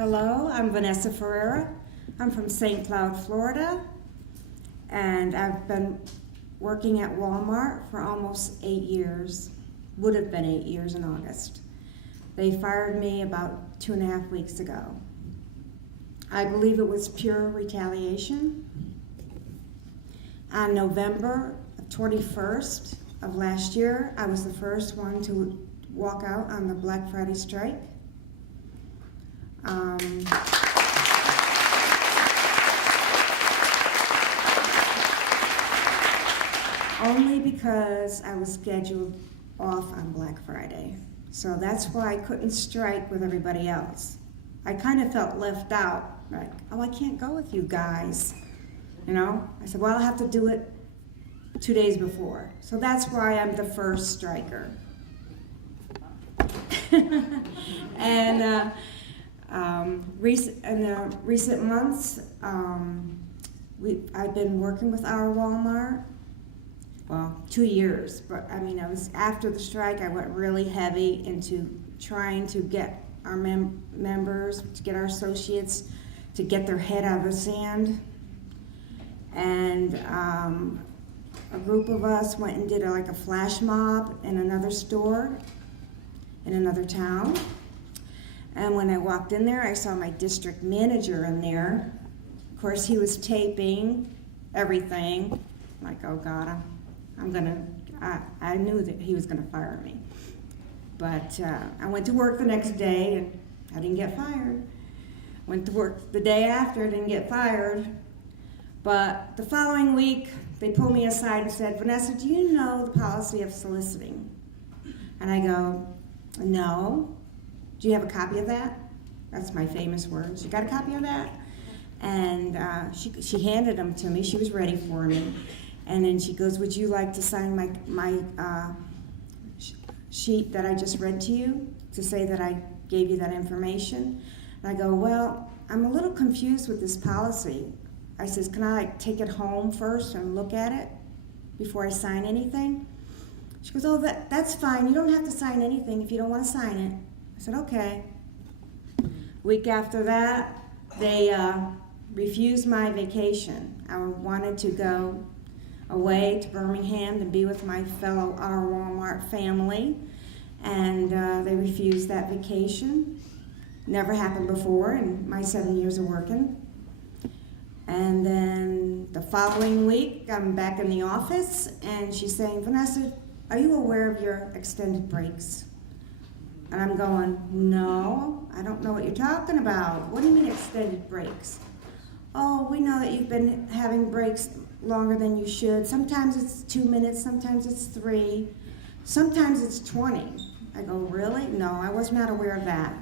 Hello, I'm Vanessa Ferreira. I'm from St. Cloud, Florida, and I've been working at Walmart for almost 8 years. Would have been 8 years in August. They fired me about 2.5 weeks ago. I believe it was pure retaliation. On November 21st of last year, I was the first one to walk out on the Black Friday strike. Only because I was scheduled off on Black Friday. So that's why I couldn't strike with everybody else. I kind of felt left out, like, oh, I can't go with you guys. You know? I said, well, I'll have to do it 2 days before. So that's why I'm the first striker. And in the recent months, I've been working with our Walmart. Well, 2 years, but I mean, after the strike, I went really heavy into trying to get our members, to get our associates to get their head out of the sand. And a group of us went and did like a flash mob in another store in another town. And when I walked in there, I saw my district manager in there. Of course, he was taping everything. I'm like, oh God, I knew that he was gonna fire me. But I went to work the next day and I didn't get fired. Went to work the day after, didn't get fired. But the following week, they pulled me aside and said, Vanessa, do you know the policy of soliciting? And I go, no. Do you have a copy of that? That's my famous words. You got a copy of that? And she handed them to me. She was ready for me. And then she goes, would you like to sign my sheet that I just read to you to say that I gave you that information? And I go, well, I'm a little confused with this policy. I says, can I take it home first and look at it before I sign anything? She goes, oh, that's fine. You don't have to sign anything if you don't want to sign it. I said, okay. Week after that, they refused my vacation. I wanted to go away to Birmingham to be with my fellow our Walmart family, and they refused that vacation. Never happened before in my 7 years of working. And then the following week, I'm back in the office, and she's saying, Vanessa, are you aware of your extended breaks? And I'm going, no, I don't know what you're talking about. What do you mean extended breaks? Oh, we know that you've been having breaks longer than you should. Sometimes it's 2 minutes, sometimes it's 3, sometimes it's 20. I go, really? No, I was not aware of that.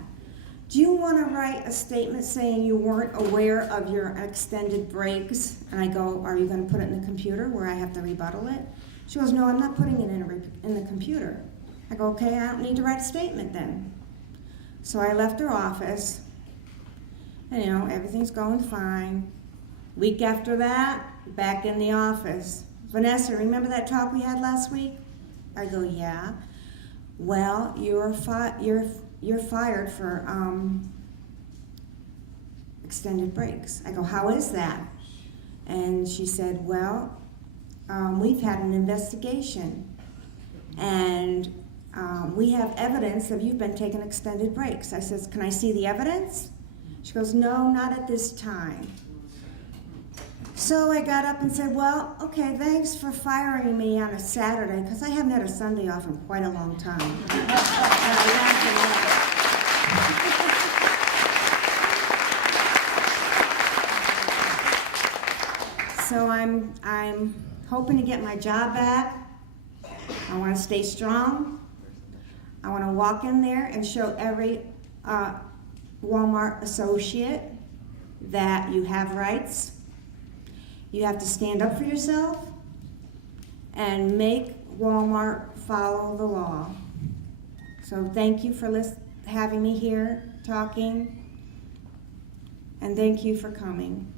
Do you want to write a statement saying you weren't aware of your extended breaks? And I go, are you going to put it in the computer where I have to rebuttal it? She goes, no, I'm not putting it in the computer. I go, okay, I don't need to write a statement then. So I left her office, and you know, everything's going fine. Week after that, back in the office. Vanessa, remember that talk we had last week? I go, yeah. Well, you're fired for extended breaks. I go, how is that? And she said, well, we've had an investigation, and we have evidence that you've been taking extended breaks. I says, can I see the evidence? She goes, no, not at this time. So I got up and said, well, okay, thanks for firing me on a Saturday, because I haven't had a Sunday off in quite a long time. So I'm hoping to get my job back. I want to stay strong. I want to walk in there and show every Walmart associate that you have rights. You have to stand up for yourself and make Walmart follow the law. So thank you for having me here talking, and thank you for coming.